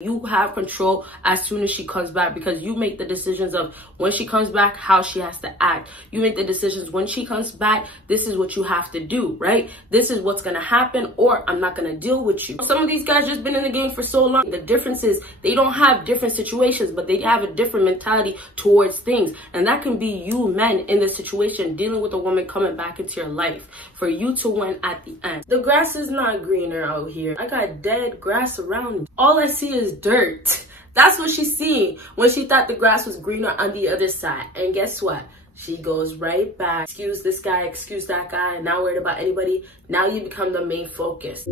You have control as soon as she comes back, because you make the decisions of when she comes back, how she has to act. You make the decisions when she comes back, this is what you have to do, right? This is what's gonna happen, or I'm not gonna deal with you. Some of these guys just been in the game for so long. The difference is they don't have different situations, but they have a different mentality towards things. And that can be you men in this situation dealing with a woman coming back into your life for you to win at the end. The grass is not greener out here. I got dead grass around me. All I see is dirt. That's what she's seeing when she thought the grass was greener on the other side. And guess what? She goes right back. Excuse this guy, excuse that guy, not worried about anybody. Now you become the main focus.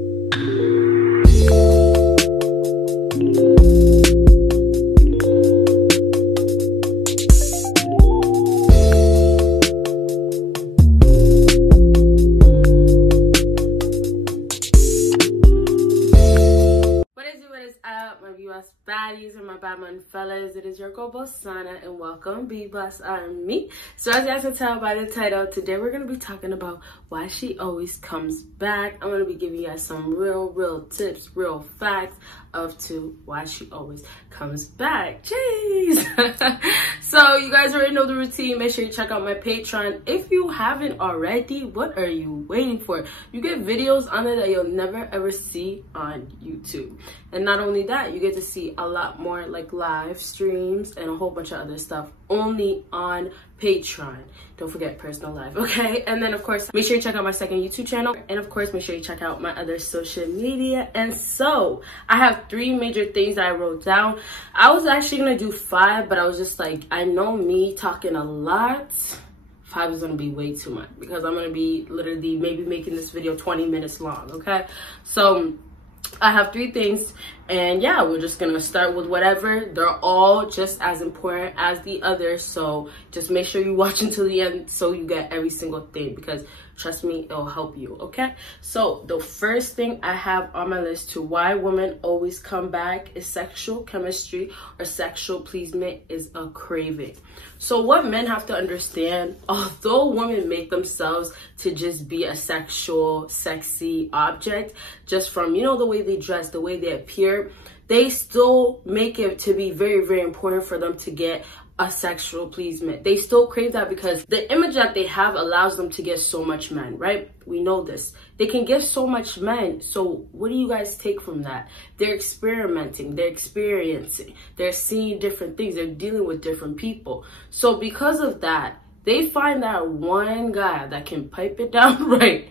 Baddies and my bad man fellas, it is your girl Bosana and welcome BBossArmy. So as you guys can tell by the title, today we're going to be talking about why she always comes back. I'm going to be giving you guys some real tips, real facts of to why she always comes back. Jeez. So you guys already know the routine. Make sure you check out my Patreon. If you haven't already, what are you waiting for? You get videos on there that you'll never ever see on YouTube. And not only that, you get to see a lot more like live streams and a whole bunch of other stuff only on Patreon. Don't forget personal life, okay? And then of course, make sure you check out my second YouTube channel. And of course, make sure you check out my other social media. And so I have 3 major things that I wrote down. I was actually gonna do 5, but I was just like, I know me talking a lot. 5 is gonna be way too much because I'm gonna be literally maybe making this video 20 minutes long, okay? So I have 3 things, and yeah, we're just gonna start with whatever. They're all just as important as the others, so just make sure you watch until the end so you get every single thing, because trust me, it'll help you, okay? So the first thing I have on my list to why women always come back is sexual chemistry, or sexual pleasement is a craving. So what men have to understand, although women make themselves to just be a sexual, sexy object, just from, you know, the way they dress, the way they appear, they still make it to be very important for them to get a sexual pleasement. They still crave that because the image that they have allows them to get so much men, right? We know this. They can get so much men. So what do you guys take from that? They're experimenting, they're experiencing, they're seeing different things, they're dealing with different people. So because of that, they find that one guy that can pipe it down right.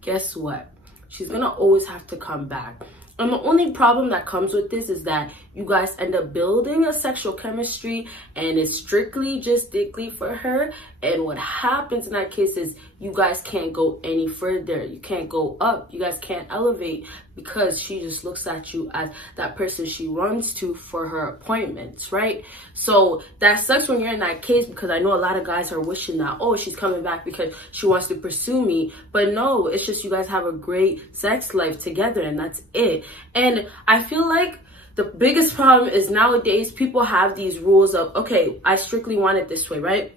Guess what? She's gonna always have to come back. And the only problem that comes with this is that you guys end up building a sexual chemistry and it's strictly just dickly for her. And what happens in that case is you guys can't go any further. You can't go up. You guys can't elevate because she just looks at you as that person she runs to for her appointments, right? So that sucks when you're in that case, because I know a lot of guys are wishing that, oh, she's coming back because she wants to pursue me. But no, it's just you guys have a great sex life together and that's it. And I feel like the biggest problem is nowadays people have these rules of, okay, I strictly want it this way, right?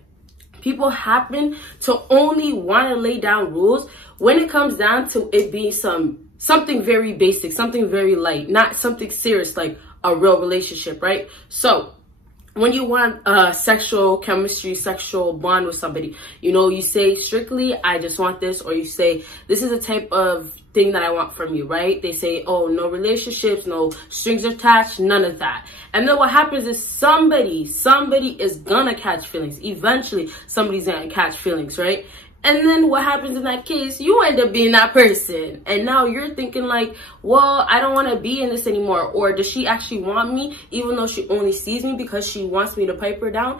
People happen to only want to lay down rules when it comes down to it being something very basic, something very light, not something serious like a real relationship, right? So when you want sexual chemistry, sexual bond with somebody, you know, you say strictly, I just want this, or you say, this is the type of thing that I want from you, right? They say, oh, no relationships, no strings attached, none of that. And then what happens is somebody is gonna catch feelings. Eventually, somebody's gonna catch feelings, right? And then what happens in that case, you end up being that person. And now you're thinking like, well, I don't want to be in this anymore. Or does she actually want me, even though she only sees me because she wants me to pipe her down?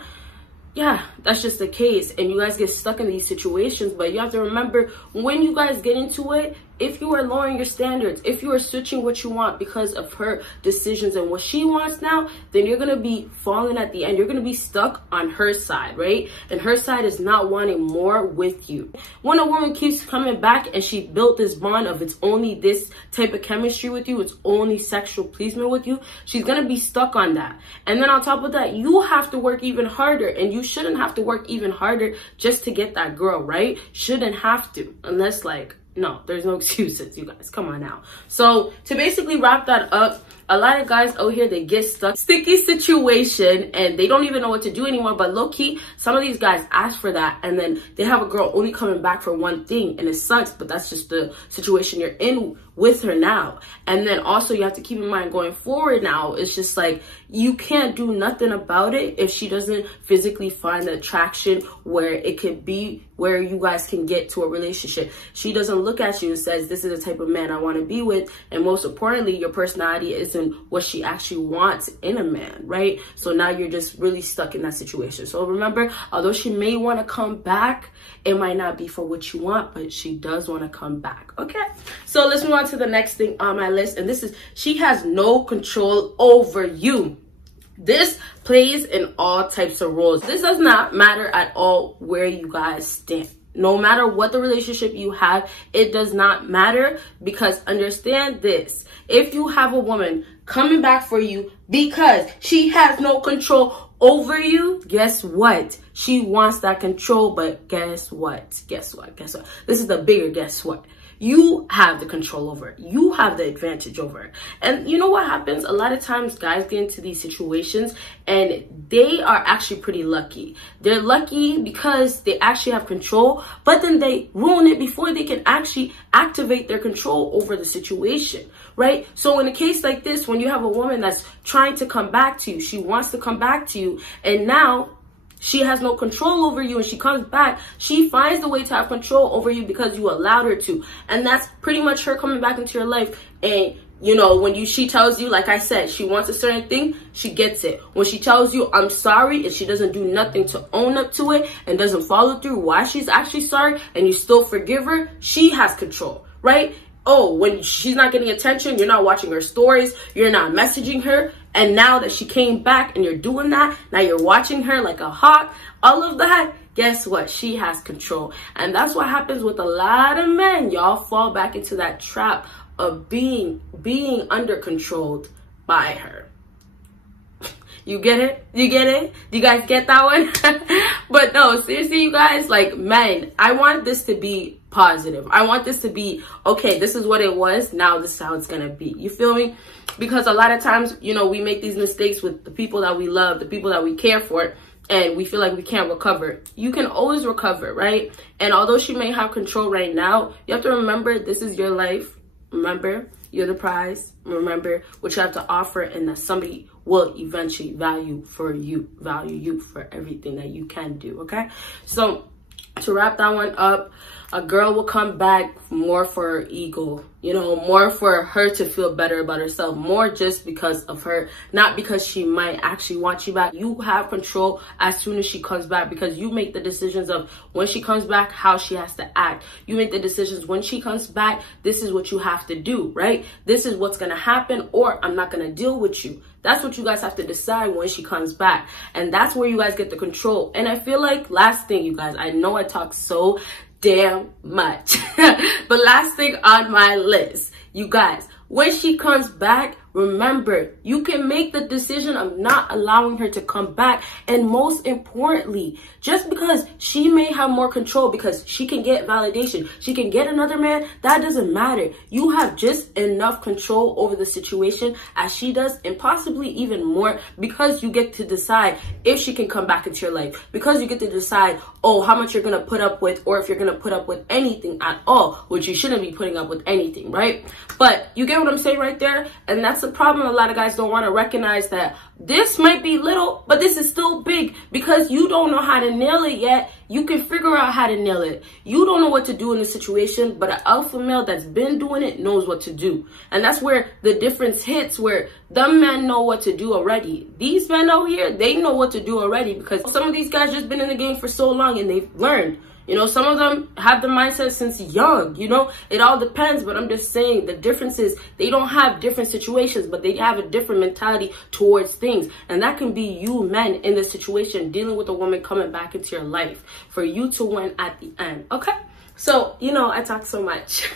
Yeah, that's just the case. And you guys get stuck in these situations. But you have to remember, when you guys get into it, if you are lowering your standards, if you are switching what you want because of her decisions and what she wants now, then you're going to be falling at the end. You're going to be stuck on her side, right? And her side is not wanting more with you. When a woman keeps coming back and she built this bond of it's only this type of chemistry with you, it's only sexual pleasement with you, she's going to be stuck on that. And then on top of that, you have to work even harder, and you shouldn't have to work even harder just to get that girl, right? Shouldn't have to, unless like, No, there's no excuses, you guys. Come on now. So to basically wrap that up, a lot of guys out here, they get stuck sticky situation and they don't even know what to do anymore. But low-key, some of these guys ask for that, and then they have a girl only coming back for one thing, and it sucks, but that's just the situation you're in with her now. And then also you have to keep in mind going forward now, it's just like you can't do nothing about it if she doesn't physically find the attraction where it could be where you guys can get to a relationship. She doesn't look at you and says, this is the type of man I want to be with. And most importantly, your personality isn't what she actually wants in a man, right? So now you're just really stuck in that situation. So remember, although she may want to come back, it might not be for what you want, but she does want to come back. Okay, so let's move on to the next thing on my list, and this is, she has no control over you. This plays in all types of roles. This does not matter at all where you guys stand. No matter what the relationship you have, it does not matter, because understand this. If you have a woman coming back for you because she has no control over you, guess what? She wants that control, but guess what? Guess what? Guess what? This is the bigger guess what. You have the control over it. You have the advantage over it. And you know what happens? A lot of times guys get into these situations and they are actually pretty lucky. They're lucky because they actually have control, but then they ruin it before they can actually activate their control over the situation, right? So in a case like this, when you have a woman that's trying to come back to you, she wants to come back to you, and now she has no control over you, and she comes back, she finds the way to have control over you because you allowed her to. And that's pretty much her coming back into your life. And you know, when she tells you, like I said, she wants a certain thing, she gets it. When she tells you, I'm sorry, and she doesn't do nothing to own up to it and doesn't follow through why she's actually sorry, and you still forgive her, she has control, right? Oh, when she's not getting attention, you're not watching her stories, you're not messaging her. And now that she came back and you're doing that, now you're watching her like a hawk, all of that, guess what? She has control. And that's what happens with a lot of men. Y'all fall back into that trap of being under controlled by her. You get it? You get it? Do you guys get that one? But no, seriously, you guys, like, men, I want this to be positive. I want this to be, okay, this is what it was, now this is how it's gonna be. You feel me? Because a lot of times, you know, we make these mistakes with the people that we love, the people that we care for, and we feel like we can't recover. You can always recover, right? And although she may have control right now, you have to remember this is your life. Remember, you're the prize. Remember what you have to offer, and that somebody will eventually value you for everything that you can do, okay? So to wrap that one up, a girl will come back more for her ego, you know, more for her to feel better about herself, more just because of her, not because she might actually want you back. You have control as soon as she comes back, because you make the decisions of when she comes back, how she has to act. You make the decisions when she comes back, this is what you have to do, right? This is what's going to happen, or I'm not going to deal with you. That's what you guys have to decide when she comes back. And that's where you guys get the control. And I feel like, last thing, you guys, I know I talk so damn much, but last thing on my list, you guys, when she comes back, remember, you can make the decision of not allowing her to come back. And most importantly, just because she may have more control, because she can get validation, she can get another man, that doesn't matter. You have just enough control over the situation as she does, and possibly even more, because you get to decide if she can come back into your life, because you get to decide, oh, how much you're going to put up with, or if you're going to put up with anything at all, which you shouldn't be putting up with anything, right? But you get what I'm saying right there? And that's the problem. A lot of guys don't want to recognize that this might be little, but this is still big, because you don't know how to nail it yet. You can figure out how to nail it. You don't know what to do in this situation, but an alpha male that's been doing it knows what to do. And that's where the difference hits, where them men know what to do already. These men out here, they know what to do already, because some of these guys just been in the game for so long and they've learned. You know, some of them have the mindset since young, you know, it all depends. But I'm just saying the difference is they don't have different situations, but they have a different mentality towards things. And that can be you men in this situation, dealing with a woman coming back into your life for you to win at the end. Okay. So, you know, I talk so much.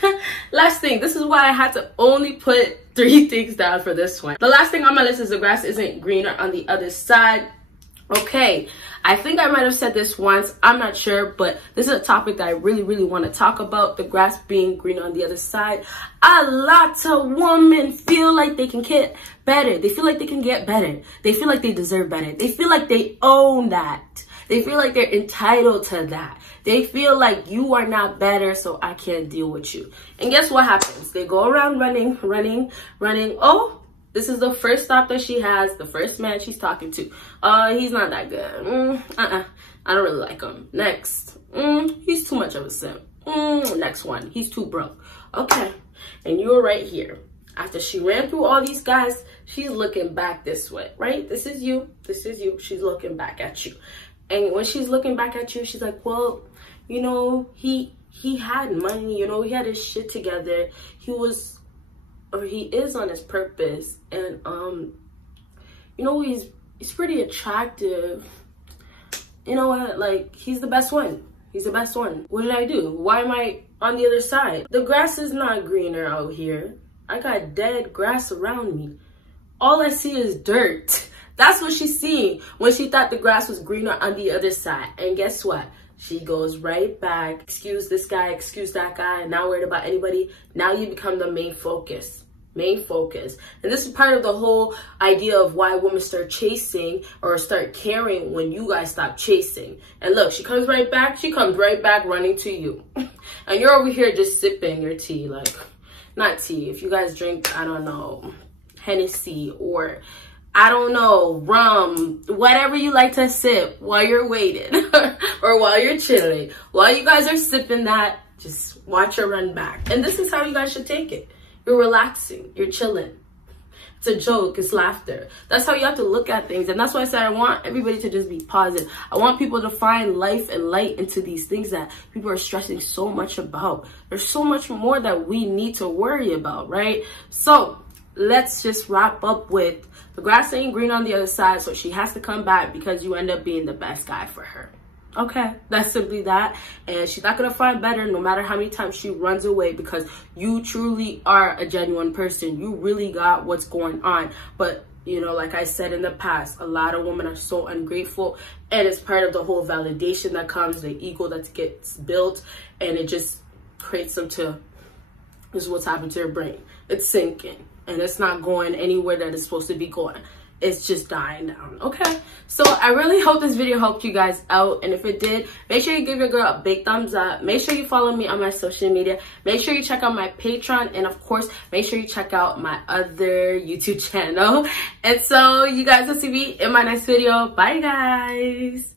Last thing, this is why I had to only put 3 things down for this one. The last thing on my list is the grass isn't greener on the other side. Okay, I think I might have said this once, I'm not sure, but this is a topic that I really want to talk about, the grass being green on the other side. A lot of women feel like they can get better. They feel like they can get better. They feel like they deserve better. They feel like they own that. They feel like they're entitled to that. They feel like you are not better, so I can't deal with you. And guess what happens? They go around running. Oh, this is the first stop that she has, the first man she's talking to. He's not that good. I don't really like him. Next. He's too much of a simp. Next one. He's too broke. Okay. And you're right here. After she ran through all these guys, she's looking back this way, right? This is you. This is you. She's looking back at you. And when she's looking back at you, she's like, well, you know, he had money, you know, he had his shit together. He is on his purpose, and you know, he's pretty attractive. You know what, like, he's the best one. He's the best one. What did I do? Why am I on the other side? The grass is not greener out here. I got dead grass around me. All I see is dirt. That's what she's seeing when she thought the grass was greener on the other side. And guess what? She goes right back. Excuse this guy, excuse that guy. Not worried about anybody. Now you become the main focus. Main focus. And this is part of the whole idea of why women start chasing or start caring when you guys stop chasing. And look, she comes right back. She comes right back running to you. And you're over here just sipping your tea. Like, not tea. If you guys drink, I don't know, Hennessy or, I don't know, rum, whatever you like to sip while you're waiting or while you're chilling. While you guys are sipping that, just watch her run back. And this is how you guys should take it. You're relaxing. You're chilling. It's a joke. It's laughter. That's how you have to look at things. And that's why I said I want everybody to just be positive. I want people to find life and light into these things that people are stressing so much about. There's so much more that we need to worry about, right? So let's just wrap up with the grass ain't green on the other side, so she has to come back because you end up being the best guy for her. Okay, that's simply that. And she's not gonna find better no matter how many times she runs away, because you truly are a genuine person. You really got what's going on. But you know, like I said in the past, a lot of women are so ungrateful, and it's part of the whole validation that comes, the ego that gets built, and it just creates them to, this is what's happened to your brain. It's sinking, and it's not going anywhere that it's supposed to be going. It's just dying down. Okay, so I really hope this video helped you guys out, and if it did, make sure you give your girl a big thumbs up. Make sure you follow me on my social media. Make sure you check out my Patreon, and of course make sure you check out my other YouTube channel. And so you guys will see me in my next video. Bye guys.